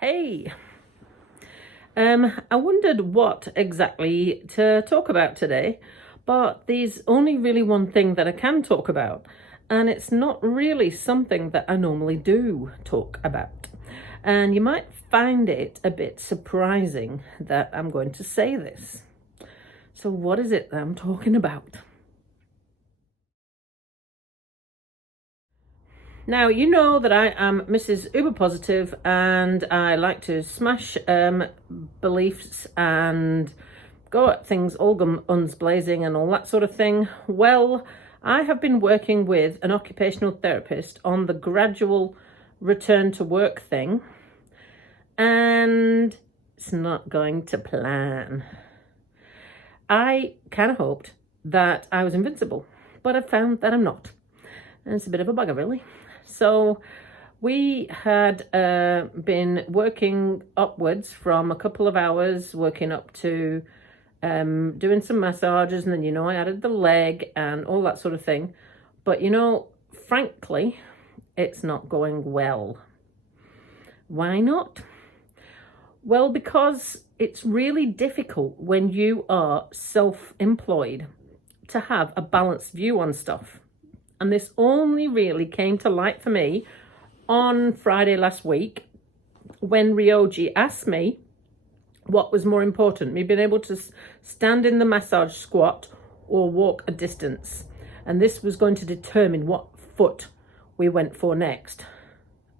Hey, I wondered what exactly to talk about today, but there's only really one thing that I can talk about, and it's not really something that I normally do talk about. And you might find it a bit surprising that I'm going to say this. So, what is it that I'm talking about? Now, you know that I am Mrs. Uber Positive and I like to smash beliefs and go at things all guns blazing and all that sort of thing. Well, I have been working with an occupational therapist on the gradual return to work thing, and it's not going to plan. I kind of hoped that I was invincible, but I've found that I'm not. And it's a bit of a bugger, really. So we had been working upwards from a couple of hours, working up to doing some massages, and then, I added the leg and all that sort of thing. But, frankly, it's not going well. Why not? Well, because it's really difficult when you are self-employed to have a balanced view on stuff. And this only really came to light for me on Friday last week when Ryoji asked me what was more important, me being able to stand in the massage squat or walk a distance. And this was going to determine what foot we went for next.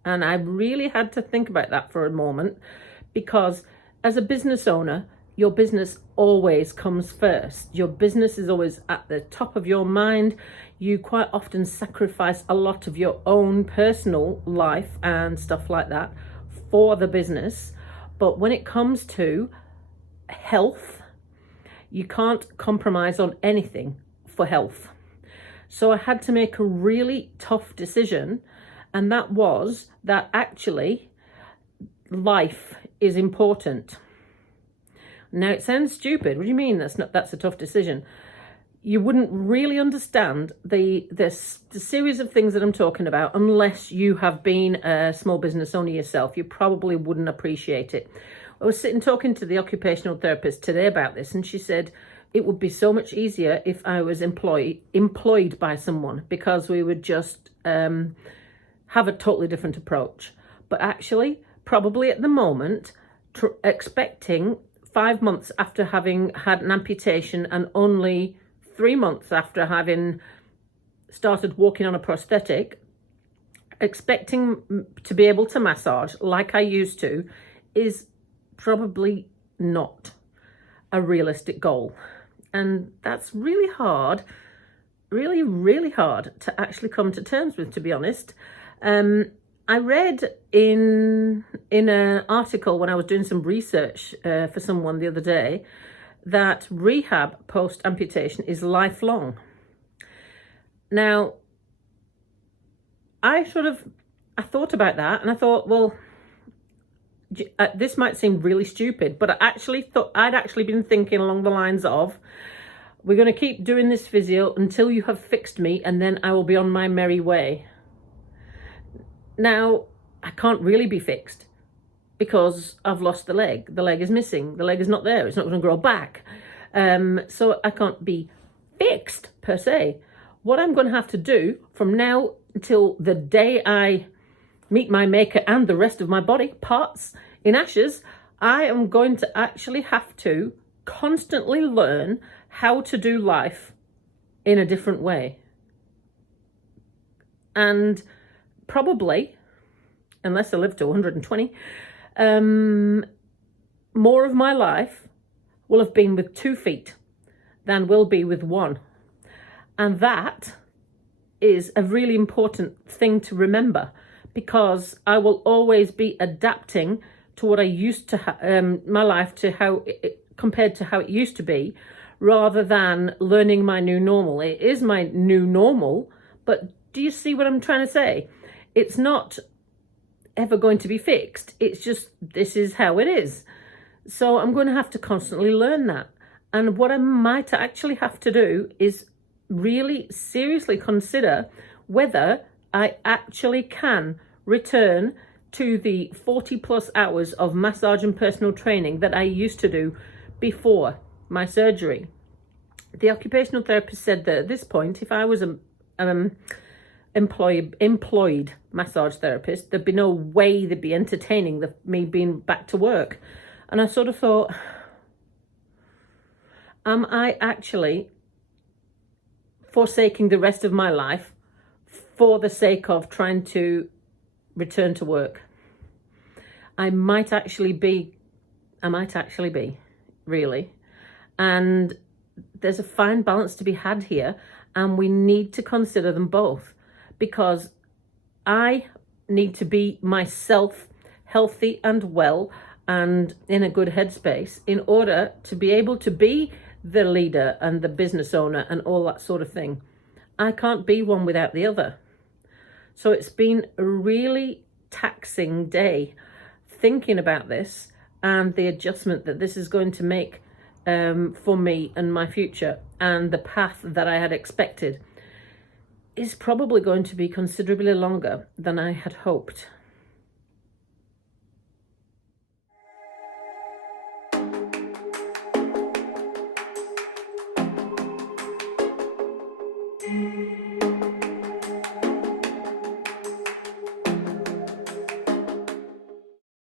And I really had to think about that for a moment, because as a business owner, your business always comes first. Your business is always at the top of your mind. You quite often sacrifice a lot of your own personal life and stuff like that for the business. But when it comes to health, you can't compromise on anything for health. So I had to make a really tough decision, and that was that actually life is important. Now, it sounds stupid. What do you mean that's a tough decision? You wouldn't really understand the series of things that I'm talking about unless you have been a small business owner yourself. You probably wouldn't appreciate it. I was sitting talking to the occupational therapist today about this, and she said it would be so much easier if I was employed by someone, because we would just have a totally different approach. But actually, probably at the moment, expecting 5 months after having had an amputation and only 3 months after having started walking on a prosthetic, expecting to be able to massage like I used to is probably not a realistic goal. And that's really hard, really, really hard to actually come to terms with, to be honest. I read in an article when I was doing some research for someone the other day that rehab post-amputation is lifelong. Now, I thought about that, and I thought, well, this might seem really stupid, but I'd actually been thinking along the lines of, we're going to keep doing this physio until you have fixed me, and then I will be on my merry way. Now, I can't really be fixed because I've lost the leg. The leg is missing. The leg is not there. It's not going to grow back. So I can't be fixed per se. What I'm going to have to do from now until the day I meet my maker and the rest of my body parts in ashes, I am going to actually have to constantly learn how to do life in a different way. And probably, unless I live to 120, more of my life will have been with 2 feet than will be with 1. And that is a really important thing to remember, because I will always be adapting to what I used to my life to how compared to how it used to be, rather than learning my new normal. It is my new normal, but do you see what I'm trying to say? It's not ever going to be fixed. It's just, this is how it is. So I'm going to have to constantly learn that. And what I might actually have to do is really seriously consider whether I actually can return to the 40 plus hours of massage and personal training that I used to do before my surgery. The occupational therapist said that at this point, if I was an employed massage therapist, there'd be no way they'd be entertaining me being back to work. And I sort of thought, am I actually forsaking the rest of my life for the sake of trying to return to work? I might actually be, really. And there's a fine balance to be had here, and we need to consider them both, because I need to be myself, healthy and well and in a good headspace, in order to be able to be the leader and the business owner and all that sort of thing. I can't be one without the other. So it's been a really taxing day thinking about this and the adjustment that this is going to make for me and my future, and the path that I had expected is probably going to be considerably longer than I had hoped.